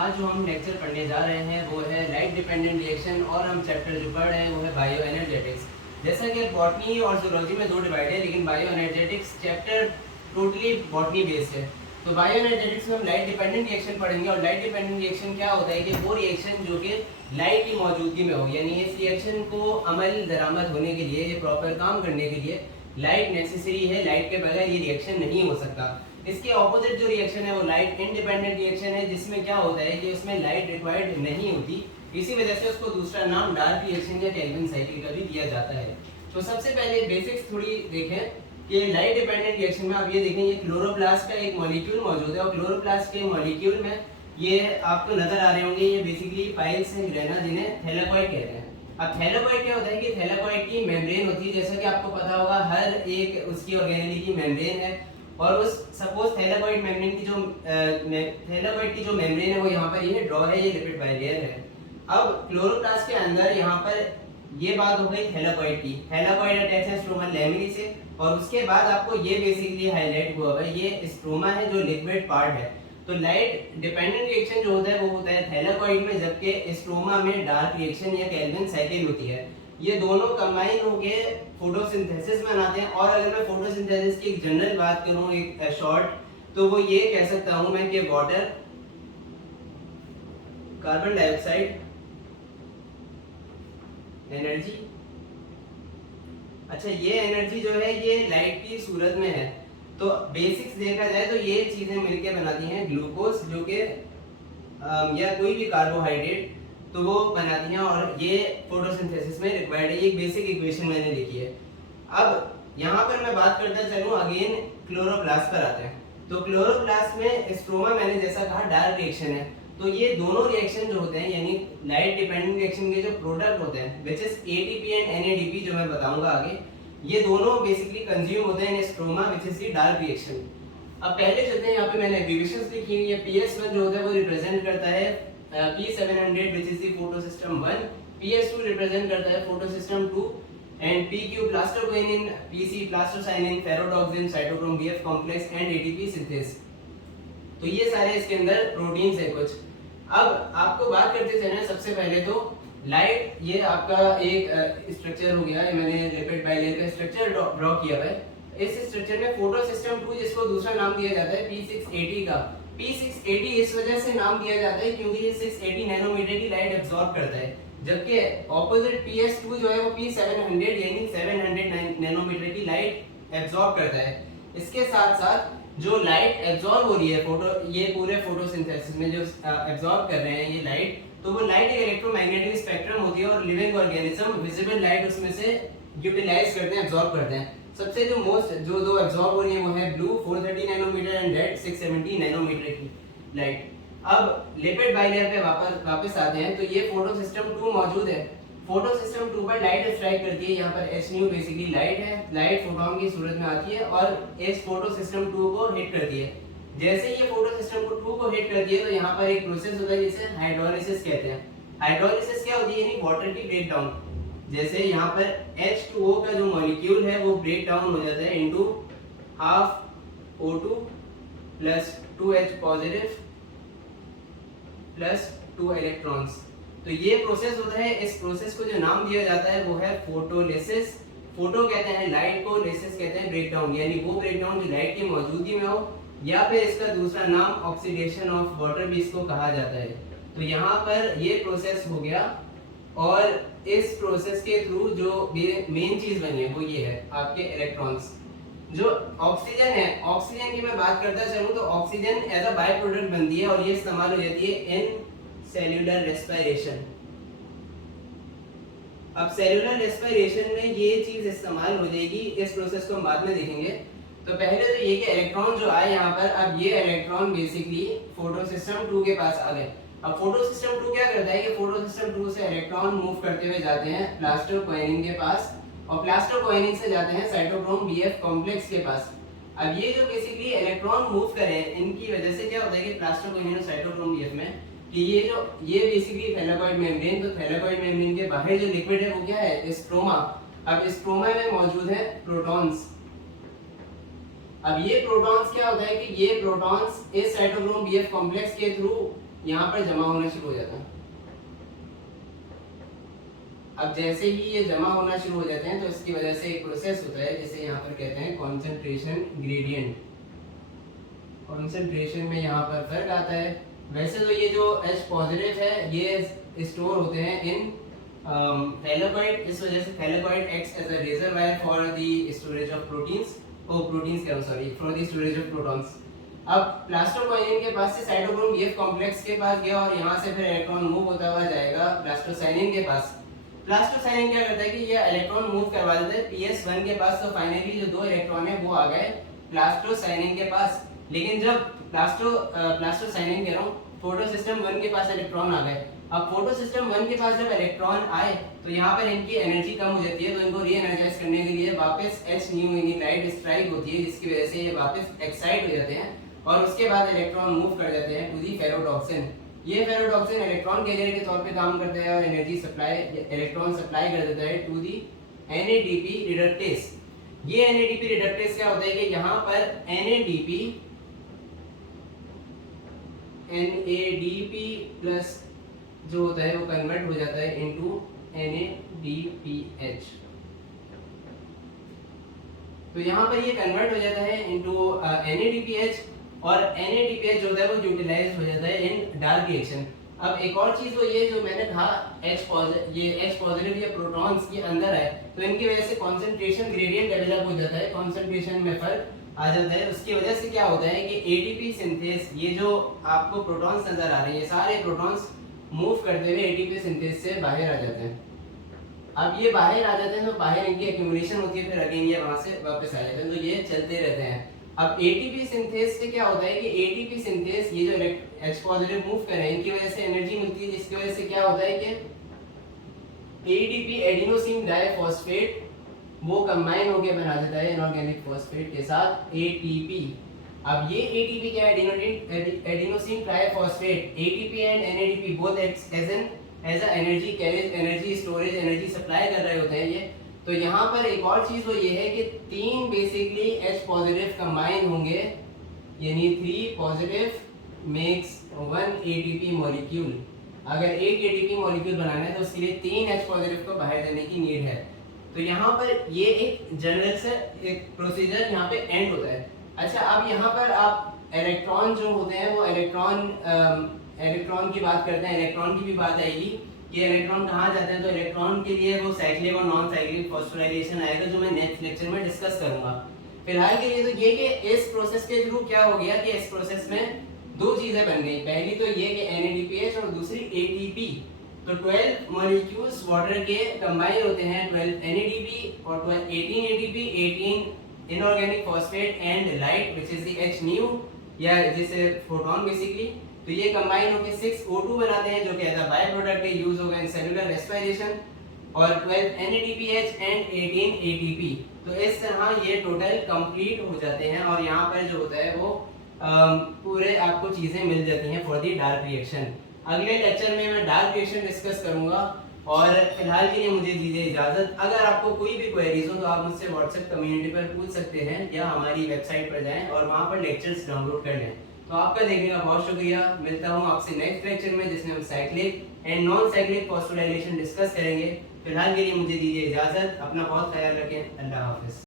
आज जो हम लेक्चर पढ़ने जा रहे हैं वो है लाइट डिपेंडेंट रिएक्शन और हम चैप्टर जो पढ़ रहे हैं वो है बायो एनर्जेटिक्स। जैसा कि बॉटनी और जूलॉजी में दो डिवाइड है, लेकिन bio energetics chapter totally botany based है। तो बायो एनर्जेटिक्स में हम लाइट डिपेंडेंट रिएक्शन पढ़ेंगे। और लाइट डिपेंडेंट रिएक्शन क्या होता है कि वो रिएक्शन जो कि लाइट की मौजूदगी में हो, यानी इस रिएक्शन को अमल दरामद होने के लिए, ये प्रॉपर काम करने के लिए लाइट नेसेसरी है। लाइट के बगैर ये रिएक्शन नहीं हो सकता। इसके ऑपोजिट जो रिएक्शन है वो लाइट इंडिपेंडेंट रिएक्शन है, जिसमें क्या होता है कि उसमें लाइट रिक्वायर्ड नहीं होती। इसी वजह से उसको दूसरा नाम डार्क रिएक्शन या केल्विन साइकिल का भी दिया जाता है। तो सबसे पहले बेसिक्स थोड़ी देखें कि लाइट डिपेंडेंट रिएक्शन में आप ये देखें, ये क्लोरोप्लास्ट का एक मॉलिक्यूल मौजूद है और क्लोरोप्लास्ट के मॉलिक्यूल में ये आपको नजर आ रहे होंगे, ये बेसिकली पाइल्स एंड ग्रेना, जिन्हें थैलेकॉइड कहते हैं। अब थैलेकॉइड क्या होता है कि थैलेकॉइड की मेम्ब्रेन होती है, जैसा कि आपको पता होगा हर एक उसकी ऑर्गेनेली की मेम्ब्रेन है। और उस सपोज थैलेकॉइड मेम्ब्रेन की जो थैलेकॉइड की जो मेम्ब्रेन है वो यहाँ पर ये ड्रॉ है, ये लिपिड बाइलेयर है। अब क्लोरोप्लास्ट के अंदर यहाँ पर ये बात हो गई थैलेकॉइड की, थैलेकॉइड अटैच है स्ट्रोमा लैमिनी से। और उसके बाद आपको ये बेसिकली हाईलाइट हुआ है, ये स्ट्रोमा है जो लिक्विड पार्ट है। तो लाइट डिपेंडेंट रिएक्शन जो होता है वो होता है थैलेकॉइड में, जबकि स्ट्रोमा में डार्क रिएक्शन या केल्विन साइकिल होती है। ये दोनों कंबाइन होके फोटोसिंथेसिस बनाते हैं। और अगर मैं फोटोसिंथेसिस की एक जनरल बात करूं, एक शॉर्ट, तो वो ये कह सकता हूं मैं कि वाटर, कार्बन डाइऑक्साइड, एनर्जी। अच्छा, ये एनर्जी जो है ये लाइट की सूरत में है। तो बेसिक्स देखा जाए तो ये चीजें मिलकर बनाती हैं ग्लूकोज, जो कि या कोई भी कार्बोहाइड्रेट, तो वो बनाती हैं और ये फोटोसिंथेसिस में रिक्वायर्ड है। एक बेसिक इक्वेशन मैंने लिखी है। अब यहाँ पर मैं बात करता चलूँ, अगेन क्लोरोप्लास्ट पर आते हैं। तो क्लोरोप्लास्ट में स्ट्रोमा मैंने जैसा कहा डार्क रिएक्शन है। तो ये दोनों रिएक्शन जो होते हैं, यानी लाइट डिपेंडेंट रिएक्शन के जो प्रोडक्ट होते हैं, which is ATP and NADP, जो मैं बताऊंगा आगे, ये दोनों बेसिकली कंज्यूम होते हैं इन stroma, which is the dark reaction. अब पहले चलते हैं, यहाँ पे मैंने एब्रिविएशंस लिखी हुई है। PS1 जो होता है वो रिप्रेजेंट करता है P700 which is the photosystem 1, PS2 represent करता है photosystem 2 and PQ plastoquinone, PC plastocyanin, ferredoxin, cytochrome BF complex and ATP synthase. तो ये सारे इसके अंदर प्रोटीन्स है कुछ। अब आपको बात करते चलें, सबसे पहले तो लाइट, ये आपका एक स्ट्रक्चर हो गया, मैंने लिपिड बाइलेयर का स्ट्रक्चर ड्रॉ किया है। इस स्ट्रक्चर में फोटोसिस्टम 2, जिसको दूसरा नाम दिया जाता है P680 का। P680 इस वजह से नाम दिया जाता है क्योंकि ये 680 नैनोमीटर की लाइट एब्जॉर्ब करता है, जबकि ऑपोजिट PS2 जो है वो P700 यानी 700 नैनोमीटर की लाइट एब्जॉर्ब करता है। इसके साथ साथ जो लाइट एब्जॉर्ब हो रही है ये पूरे फोटोसिंथेसिस में जो एब्जॉर्ब कर रहे हैं ये लाइट, तो वो लाइट एक इलेक्ट्रोमैग्नेटिक स्पेक्ट्रम होती है और लिविंग ऑर्गेनिज्म विजिबल लाइट उसमें से यूटिलाइज करते हैं, एब्जॉर्ब करते हैं। सबसे जो मोस्ट जो दो एब्जॉर्ब हो रही है वो है blue 430 nanometer and red 670 nanometer की लाइट। अब लिपिड बाइलेयर पे वापस आते हैं। तो ये फोटोसिस्टम 2 मौजूद है। फोटोसिस्टम 2 पर लाइट स्ट्राइक करती है, यहाँ पर H न्यू बेसिकली लाइट है, लाइट फोटोन की सूरत में आती है और इस फोटोसिस्टम 2 को हिट करती है। जैसे ये फोटोसिस्टम 2 को हिट करती है तो यहाँ पर एक प्रोसेस होता है जिसे हाइड्रोलिसिस कहते हैं। हाइड्रोलिसिस क्या होती है, यानी वाटर की ब्रेक डाउन। जैसे यहाँ पर H2O का जो मॉलिक्यूल है वो ब्रेक डाउन हो जाता है into half O2 plus 2H positive plus 2 electrons. तो ये प्रोसेस होता है। इस प्रोसेस को जो नाम दिया जाता है वो है फोटोलिसिस। फोटो कहते हैं लाइट को, लिसिस कहते हैं ब्रेक डाउन, यानी वो ब्रेक डाउन जो लाइट की मौजूदगी में हो, या फिर इसका दूसरा नाम ऑक्सीडेशन ऑफ वाटर भी इसको कहा जाता है। तो यहाँ पर ये प्रोसेस हो गया और इस प्रोसेस के थ्रू जो मेन चीज बनी है वो ये है आपके इलेक्ट्रॉन्स। जो ऑक्सीजन है, ऑक्सीजन की मैं बात करता चलूं तो oxygen as a by product बनती है और ये इस्तेमाल हो जाती है इन सेल्यूलर रेस्पिरेशन। अब सेल्यूलर रेस्पिरेशन में ये चीज इस्तेमाल हो जाएगी, इस प्रोसेस को हम बाद में देखेंगे। तो पहले तो ये कि इलेक्ट्रॉन जो आए यहाँ पर, अब ये इलेक्ट्रॉन बेसिकली फोटोसिस्टम 2 के पास आ गए। अब फोटोसिस्टम 2 क्या करता है कि फोटोसिस्टम 2 से इलेक्ट्रॉन मूव करते हुए जाते हैं प्लास्टोक्वेनिन के पास और प्लास्टोक्वेनिन से जाते हैं साइटोक्रोम BF कॉम्प्लेक्स के पास। अब ये जो बेसिकली इलेक्ट्रॉन मूव करें, इनकी वजह से क्या होता है कि प्लास्टोक्वेनिन और साइटोक्रोम BF में कि ये बेसिकली थैलेकॉइड मेम्ब्रेन, तो थैलेकॉइड मेम्ब्रेन के बाहर जो लिक्विड है वो क्या है, स्ट्रोमा। अब स्ट्रोमा में मौजूद है प्रोटॉन्स। अब ये प्रोटॉन्स क्या होता है कि ये प्रोटॉन्स इस साइटोक्रोम BF कॉम्प्लेक्स के थ्रू यहाँ पर जमा होना शुरू हो जाता है। अब जैसे ही ये जमा होना शुरू हो जाते हैं तो इसकी वजह से एक प्रोसेस होता है जिसे यहाँ पर कहते हैं कॉन्सेंट्रेशन ग्रेडियंट। कॉन्सेंट्रेशन में यहाँ पर फर्क आता है। वैसे तो ये जो H पॉजिटिव है ये स्टोर होते हैं इन थैलेकॉइड, इस वजह से thylakoid acts as a reservoir for the storage of proteins, proteins क्या sorry for the storage of protons. अब प्लास्टोक्वानिन के पास से साइटोक्रोम BF कॉम्प्लेक्स के पास गया और यहाँ से फिर इलेक्ट्रॉन मूव होता हुआ जाएगा प्लास्टोसाइनिन के पास। प्लास्टोसाइनिन क्या करता है कि ये इलेक्ट्रॉन मूव करवा देता है PS1 के पास, तो फाइनली जो 2 इलेक्ट्रॉन है वो आ गए प्लास्टोसाइनिन के पास। लेकिन जब प्लास्टोसाइनिन कह रहा हूँ फोटोसिस्टम 1 के पास इलेक्ट्रॉन आ गए। अब फोटोसिस्टम 1 के पास जब इलेक्ट्रॉन आए तो यहाँ पर इनकी एनर्जी कम हो जाती है, तो इनको री एनर्जाइज करने के लिए वापस H न्यू इनकी लाइट स्ट्राइक होती है, जिसकी वजह से ये वापस एक्साइट हो जाते हैं और उसके बाद इलेक्ट्रॉन मूव कर जाते हैं टू दी फेरोटॉक्सिन। ये फेरोटॉक्सिन इलेक्ट्रॉन कैरियर के तौर पे काम करता है और एनर्जी सप्लाई इलेक्ट्रॉन सप्लाई कर देता है टू दी NADP रिडक्टेस। ये NADP रिडक्टेस क्या होता है कि यहाँ पर NADP प्लस जो होता है वो कन्वर्ट हो जाता है इनटू NADPH। तो यहाँ पर ये कन्वर्ट हो जाता है इनटू NADPH और NADPH जो होता है वो यूटिलाइज हो जाता है इन डार्क रिएक्शन। अब एक और चीज वो ये जो मैंने कहा H पॉजिटिव या प्रोटॉन्स के अंदर है तो इनकी वजह से कंसंट्रेशन ग्रेडियंट डेवलप हो जाता है, कंसंट्रेशन में फर्क आ जाता है। उसकी वजह से क्या होता है कि ATP सिंथेस, ये जो आपको प्रोटॉन्स नजर आ रहे हैं ये सारे प्रोटॉन्स मूव करते हुए ATP सिंथेस से बाहर आ जाते हैं। अब ये बाहर आ जाते हैं तो बाहर इनकी एक्यूमुलेशन होती है, फिर अगेन ये वहां से वापस आ जाते हैं, तो ये चलते रहते हैं। अब ATP सिंथेस से क्या होता है कि ATP सिंथेस ये जो H पॉजिटिव मूव कर रहे हैं इनकी वजह से एनर्जी मिलती है, जिसकी वजह से क्या होता है कि ADP एडिनोसिन डाइफॉस्फेट वो कंबाइन होकर बना देता है इनऑर्गेनिक फॉस्फेट के साथ ATP। अब ये ATP क्या है, adenosine triphosphate. ATP and NADP both acts as a energy carriage, energy storage, energy supply कर रहे होते हैं ये। तो यहाँ पर एक और चीज वो ये है कि 3 बेसिकली H पॉजिटिव कंबाइन होंगे, यानी 3 पॉजिटिव मेक्स 1 ATP मॉलिक्यूल। अगर एक ATP मॉलिक्यूल बनाना है तो उसके लिए 3 H पॉजिटिव को बाहर देने की नीड है। तो यहाँ पर ये एक जनरल से एक प्रोसीजर यहाँ पे एंड होता है। अच्छा, अब यहाँ पर आप इलेक्ट्रॉन जो होते हैं वो इलेक्ट्रॉन की बात करते हैं, इलेक्ट्रॉन की भी बात आएगी कि इलेक्ट्रॉन कहाँ जाते हैं। तो इलेक्ट्रॉन के लिए वो साइक्लिक और नॉन साइक्लिक फॉस्फोराइलेशन आएगा जो मैं नेक्स्ट लेक्चर में डिस्कस करूंगा। फिलहाल के लिए तो ये कि इस प्रोसेस के थ्रू क्या हो गया कि इस प्रोसेस में 2 चीजें बन गई। पहली तो ये कि NADPH और दूसरी ATP। तो 12 मॉलिक्यूल्स वाटर के कंबाइन होते हैं, 12 NADP और 18 ATP, 18 inorganic phosphate and light which is the H new या जिसे फोटोन बेसिकली। तो ये कंबाइन होकर 6 O2 बनाते हैं जो कि as a by product use होगा इन सेलुलर रेस्पिरेशन, और 12 NADPH एंड 18 ATP। तो इस तरह ये टोटल कंप्लीट हो जाते हैं और यहाँ पर जो होता है वो पूरे आपको चीजें मिल जाती हैं फॉर दी डार्क रिएक्शन। अगले लेक्चर में मैं डार्क रिएक्शन डिस्कस करूंगा और फिलहाल के लिए मुझे दीजिए इजाजत। अगर आपको कोई भी क्वेरीज हो तो आप मुझसे व्हाट्सएप कम्युनिटी पर पूछ सकते हैं या हमारी वेबसाइट पर जाएं और वहां पर लेक्चर्स डाउनलोड कर लें। तो आपका देखने का बहुत शुक्रिया। मिलता हूँ आपसे नेक्स्ट लेक्चर में जिसमें हम cyclic and non cyclic phosphorylation discuss करेंगे। फिलहाल के लिए मुझे दीजिए इजाजत। अपना बहुत ख्याल रखें। अल्लाह हाफिज।